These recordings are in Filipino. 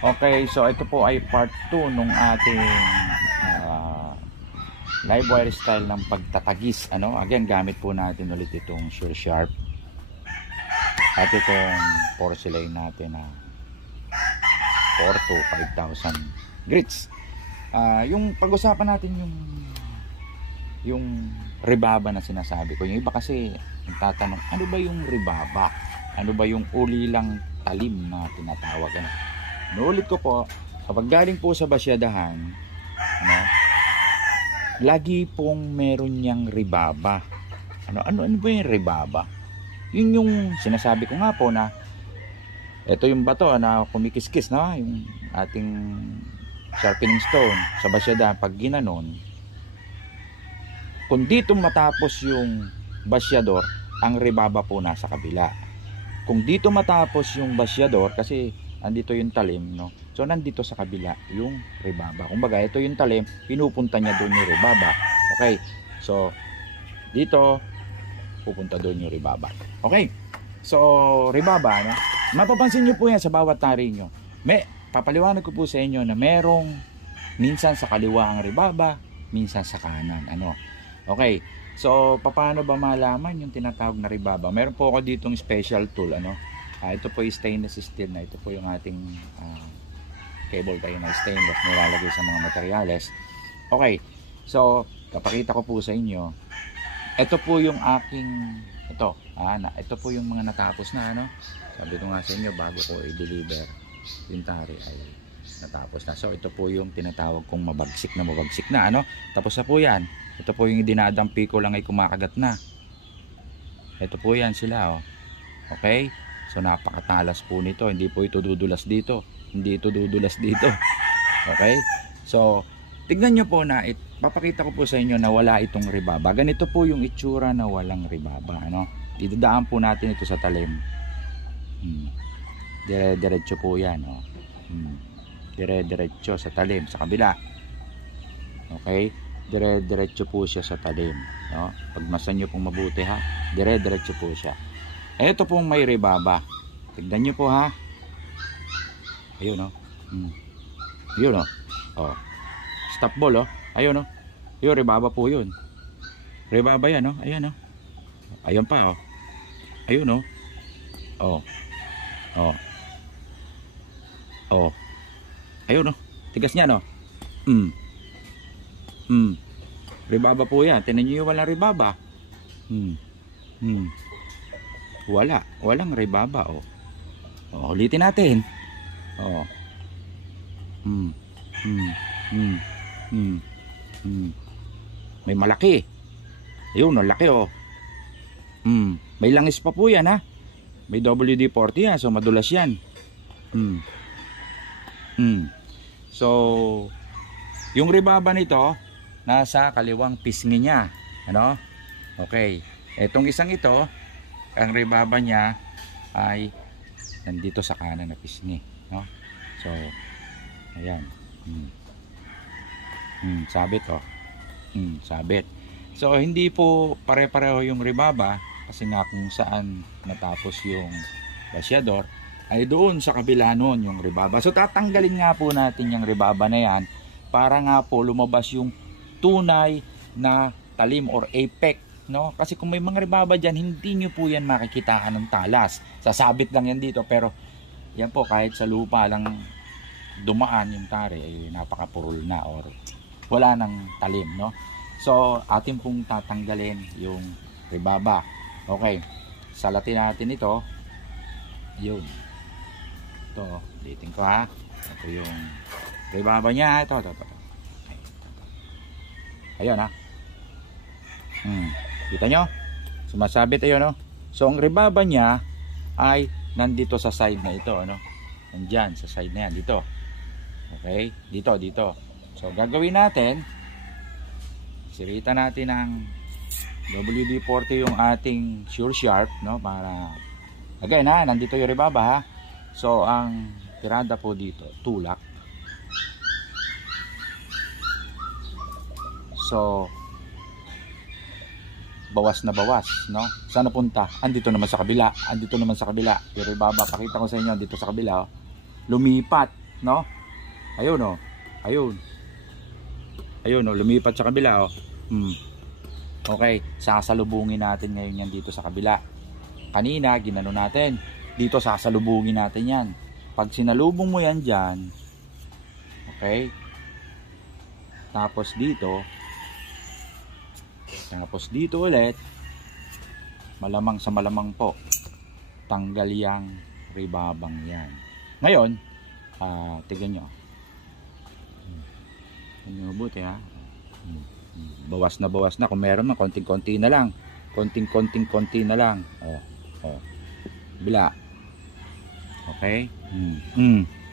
Okay, so ito po ay part 2 nung ating live wire style ng pagtatagis. Again, gamit po natin ulit itong Sure Sharp at itong porcelain natin na 4 to 5,000 grits. Yung pag-usapan natin yung rebaba na sinasabi ko. Yung iba kasi tatanong, ano ba yung rebaba? Ano ba yung ulilang talim na tinatawag? Nuulit ko po, kapag galing po sa basyadahan, lagi pong meron niyang rebaba. Ano ba yung rebaba? Yun yung sinasabi ko nga po na ito yung bato na kumikiskis, yung ating sharpening stone sa basyadahan. Pag ginanon, kung dito matapos yung basyador, ang rebaba po nasa kabila. Kung dito matapos yung basyador, kasi andito yung talim, so nandito sa kabila yung rebaba. Kumbaga, ito yung talim, pinupunta niya doon yung rebaba. Okay, so dito pupunta doon yung rebaba. Okay, so rebaba, mapapansin nyo po yan sa bawat tari nyo. Papaliwanag ko po sa inyo na merong minsan sa kaliwa ang rebaba, minsan sa kanan. Okay, so paano ba malaman yung tinatawag na rebaba? Meron po ako ditong special tool. Ito po yung stainless steel na. Ito po yung ating cable tie na stainless nilalagay sa mga materyales. Okay, so kapakita ko po sa inyo. Ito po yung aking ito po yung mga natapos na. Sabi ko nga sa inyo, bago ko i-deliver yung tari ay natapos na. So ito po yung tinatawag kong mabagsik na. Tapos na po yan. Ito po yung dinadampi ko lang ay kumakagat na. Ito po yan sila. Okay, so napakatalas po nito. Hindi po ito dudulas dito. Hindi ito dudulas dito. Okay, so tignan nyo po na papakita ko po sa inyo na wala itong rebaba. Ganito po yung itsura na walang rebaba. Idadaan po natin ito sa talim. Dire-diretso po yan. Dire-diretso sa talim, sa kabila. Okay, dire-diretso po siya sa talim. Pagmasan nyo pong mabuti, ha, dire-diretso po siya. Ito pong may rebaba. Tignan nyo po, ha. Ayun, Ayun, stop ball, ayun, Yung rebaba po yun. Rebaba yan, ayan, ayun pa, ayun, ayun, tigas niya, rebaba po yan. Tinan nyo yung walang rebaba. Walang rebaba, ulitin natin. May malaki. Ayun, laki, may langis pa po yan, ha. May WD-40 yan, so madulas yan. So yung rebaba nito nasa kaliwang pisngi niya. Okay, etong isang ito, ang rebaba niya ay nandito sa kanan na pisngi, so ayan. Sabit, sabit. So hindi po pare-pareho yung rebaba, kasi nga kung saan natapos yung basyador ay doon sa kabila noon yung rebaba. So tatanggalin nga po natin yung rebaba na yan para nga po lumabas yung tunay na talim or apex, kasi kung may mga rebaba dyan, hindi nyo po yan makikitaan ng talas. Sasabit lang yan dito, pero yan po kahit sa lupa lang dumaan yung tari ay napakapurol na or wala nang talim, So atin pong tatanggalin yung rebaba. Okay, salatin natin ito. Yun, ito, ulitin ko, ha. Ito yung rebaba niya. Ito. Ayun, ha. Kita nyo? Sumasabit, ayun, So ang rebaba niya ay nandito sa side na ito, nandyan sa side na yan, dito. Okay, dito. So gagawin natin, siritan natin ng WD-40 yung ating Sure Sharp, para again, ha, nandito yung rebaba, ha. So ang tirada po dito, tulak. So bawas na bawas, Saan napunta? Andito naman sa kabila. Yung rebaba, pakita ko sa inyo dito sa kabila, lumipat. no? Ayun oh. Ayun. Ayun oh, lumipat sa kabila oh. Okay, sasalubungin natin ngayon yan dito sa kabila. Kanina ginano natin. Dito sasalubungin natin yan. Pag sinalubong mo yan dyan, okay? Tapos dito ulit, malamang sa malamang po, tanggal yang ribabang yan. Ngayon, tignan nyo. Mabuti ha. Bawas na. Kung meron man, konting-konti na lang. Konting-konti na lang. Bila. Okay?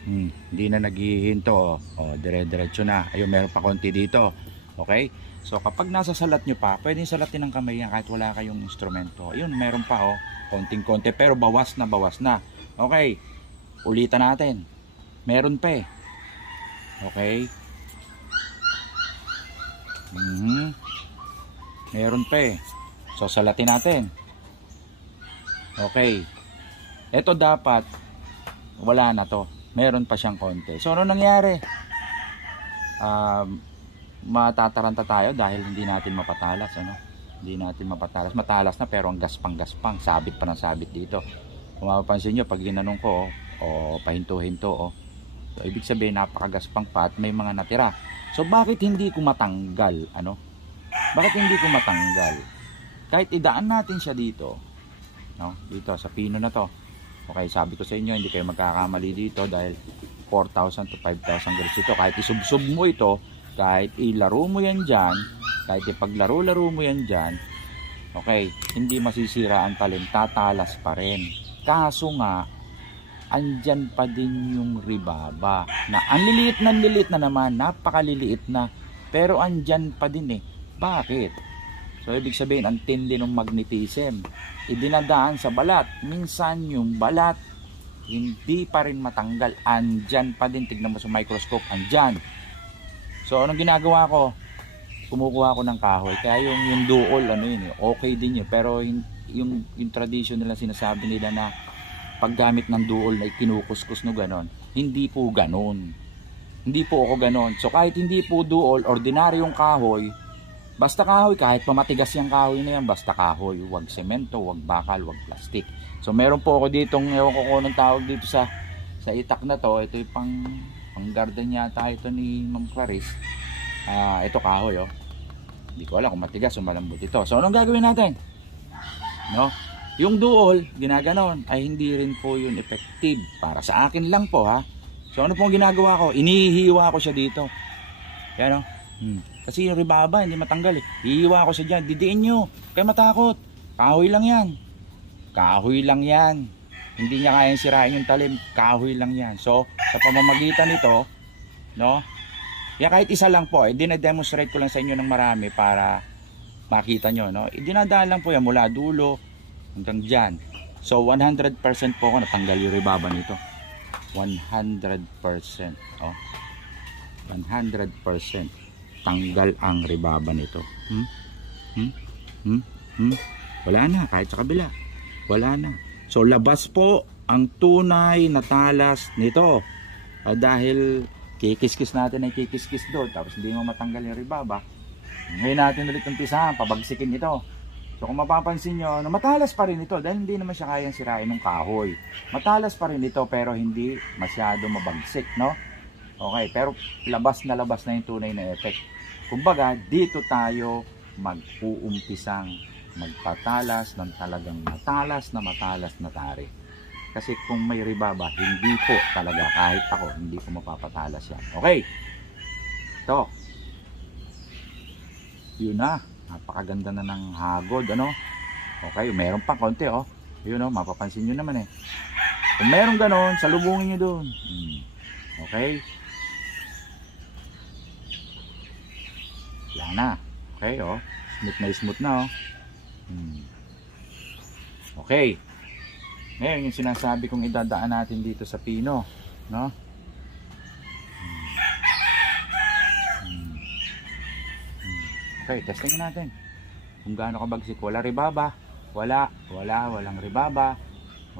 Hindi na naghihinto. Dire-diretso na. Ayun, meron pa konti dito. Okay? So, kapag nasa salat nyo pa, pwedeng salatin ng kamay yan kahit wala kayong instrumento. Ayun, meron pa konting-konti. Pero bawas na. Okay? Ulitan natin. Meron pa eh. Okay? Meron pa eh. So, salatin natin. Okay. Ito dapat, wala na to. Meron pa siyang konti. So, ano nangyari? Matataranta tayo dahil hindi natin mapatalas. Hindi natin mapatalas. Matalas na pero ang gaspang-gaspang. Sabit pa ng sabit dito. Kung mapapansin nyo, pag ginanong ko, pahinto-hinto, so, ibig sabihin, napakagaspang pa at may mga natira. So, bakit hindi ko matanggal? Bakit hindi ko matanggal? Kahit idaan natin siya dito, dito sa pino na to. Okay, sabi ko sa inyo, hindi kayo magkakamali dito dahil 4,000 to 5,000 grams ito. Kahit isubsob mo ito, kahit ilaro mo yan dyan, kahit ipaglaro-laro mo yan dyan, okay, hindi masisira ang talim, tatalas pa rin. Kaso nga, andyan pa din yung ribaba na ang liliit na naman, napakaliliit na, pero andyan pa din eh. Bakit? So ibig sabihin, ang tindi ng magnetism, idinadaan sa balat. Minsan yung balat hindi pa rin matanggal, andyan pa din. Tignan mo sa microscope, andyan. So anong ginagawa ko? Kumukuha ko ng kahoy. Kaya yung duol, okay din yun. Pero yung tradition nila, sinasabi nila na paggamit ng duol na kinukuskus no ganon, hindi po ganon. Hindi po ako ganon. So kahit hindi po duol, ordinaryong kahoy, basta kahoy, kahit pamatigas yung kahoy na yan, basta kahoy, wag semento, wag bakal, wag plastic. So meron po ako ditong, ewan ko kung anong tawag dito sa itak na to. Ito yung pang garden yata ito ni Ma'am Clarice. Ito kahoy hindi ko alam kung matigas o malambot ito. So anong gagawin natin? Yung duol, ginaganon, ay hindi rin po yun effective. Para sa akin lang po ha. So ano pong ginagawa ko? Inihiwa ko siya dito. Yan Kasi yung ribaba, hindi matanggal eh. Hihiwa ko siya dyan. Didiin nyo. Kaya matakot. Kahoy lang yan. Kahoy lang yan. Hindi niya kayang sirain yung talim. Kahoy lang yan. So, sa pamamagitan nito, kahit isa lang po, dinademonstrate ko lang sa inyo ng marami para makita nyo, Dinadaan lang po yan mula dulo hanggang dyan. So 100% po ako natanggal yung ribaba nito. 100%. 100% tanggal ang ribaba nito. Wala na, kahit sa kabila. Wala na. So labas po ang tunay na talas nito. Dahil kikiskis natin ay kikiskis doon, tapos hindi mo matanggal yung ribaba. Ngayon natin ulit umpisahan, pabagsikin ito. So kung mapapansin nyo, matalas pa rin ito dahil hindi naman siya kayang sirain ng kahoy. Matalas pa rin ito pero hindi masyado mabagsik, Okay, pero labas na yung tunay na effect. Kumbaga, dito tayo mag-uumpisang magpatalas ng talagang matalas na tari. Kasi kung may ribaba, hindi po talaga, kahit ako, hindi ko mapapatalas yan. Okay, ito. Yun na. Napakaganda na ng hagod, Okay, meron pa konti, Yun, mapapansin nyo naman eh. Kung meron ganon, salubungin nyo doon. Okay. Wala na. Okay, smooth na, Okay. Ngayon, yung sinasabi kong idadaan natin dito sa pino, Okay, testingin natin kung gaano kabagsik. Wala ribaba. Walang ribaba.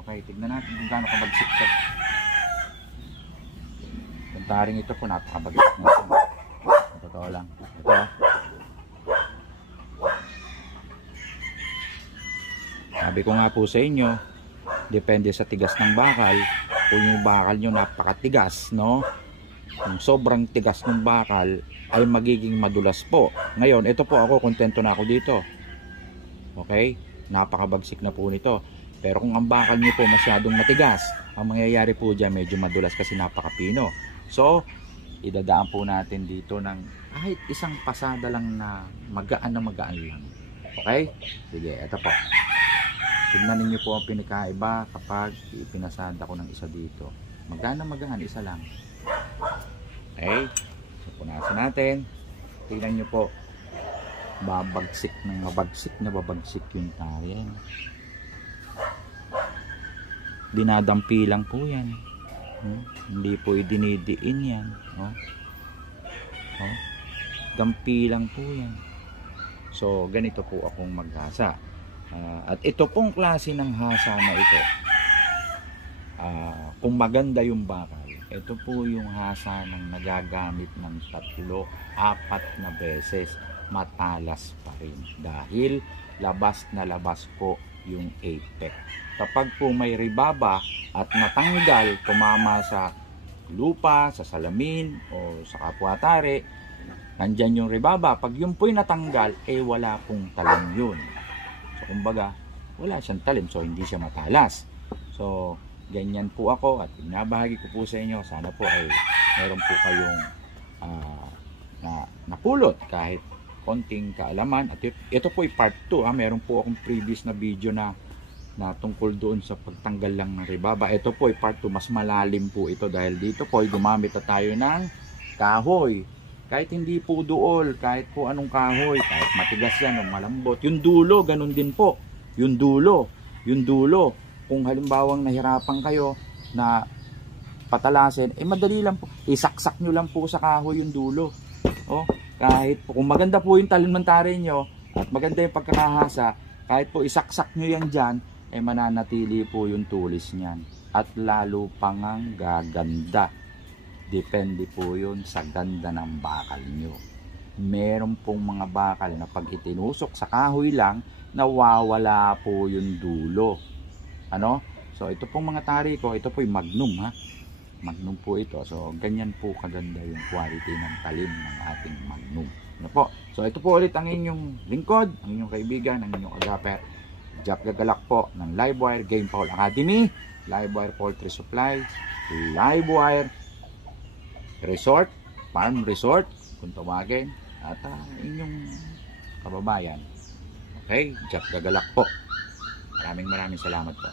Okay, tignan natin kung gaano kabagsik ito. taring ito po, napakabagis na ito. Totoo lang. Ito. Sabi ko nga po sa inyo, depende sa tigas ng bakal. Kung yung bakal nyo napakatigas, no? Kung sobrang tigas ng bakal, ay magiging madulas po. Ngayon, ito po ako, kontento na ako dito. Okay? Napakabagsik na po nito. Pero kung ang bakal nyo po masyadong matigas, ang mangyayari po dyan medyo madulas kasi napakapino. So, idadaan po natin dito ng kahit isang pasada lang na magaan lang. Okay? Sige, ito po. Tignan ninyo po ang pinakaiba kapag ipinasada ko ng isa dito. Magaan, isa lang. Okay? So, punasan natin. Tignan nyo po. Babagsik ng mabagsik na babagsik yung taring. Dinadampi lang po yan. Hindi po idinidiin yan. Dampi lang po yan. So, ganito po akong maghasa. At ito pong klase ng hasa na ito, kung maganda yung bakal, ito po yung hasa ng nagagamit ng 3-4 na beses, matalas pa rin dahil labas na labas po yung apex. Kapag po may rebaba at natanggal, tumama sa lupa, sa salamin o sa kapwa-tari, nandyan yung rebaba. Pag yun po'y natanggal, wala pong talim yun. So, kumbaga, wala siyang talim, so hindi siya matalas. So, ganyan po ako at binabahagi ko po sa inyo. Sana po ay meron po kayong napulot kahit konting kaalaman. At ito po ay part 2. Meron po akong previous na video na tungkol doon sa pagtanggal lang ng rebaba. Ito po ay part 2. Mas malalim po ito dahil dito po ay gumamit na tayo ng kahoy. Kahit hindi po duol, kahit po anong kahoy, kahit matigas yan o malambot. Yung dulo, ganun din po. Yung dulo. Kung halimbawang nahirapan kayo na patalasin, madali lang po. Isaksak nyo lang po sa kahoy yung dulo. Kahit po, kung maganda po yung talimentary nyo at maganda yung pagkakahasa, kahit po isaksak nyo yan dyan, mananatili po yung tulis nyan. At lalo pang gaganda. Depende po yun sa ganda ng bakal nyo. Meron pong mga bakal na pag itinusok sa kahoy lang, nawawala po yung dulo. So ito pong mga tari ko, ito po yung Magnum Magnum po ito. So ganyan po kaganda yung quality ng talim ng ating Magnum. So ito po ulit ang inyong lingkod, ang inyong kaibigan, ang inyong agaper, Jack Gagalak po ng Livewire Game Fowl Academy, Livewire Poultry Supply, Livewire Resort, Farm Resort, kung tawagin, at inyong kababayan. Okay, Jack Gagalak po. Maraming salamat po.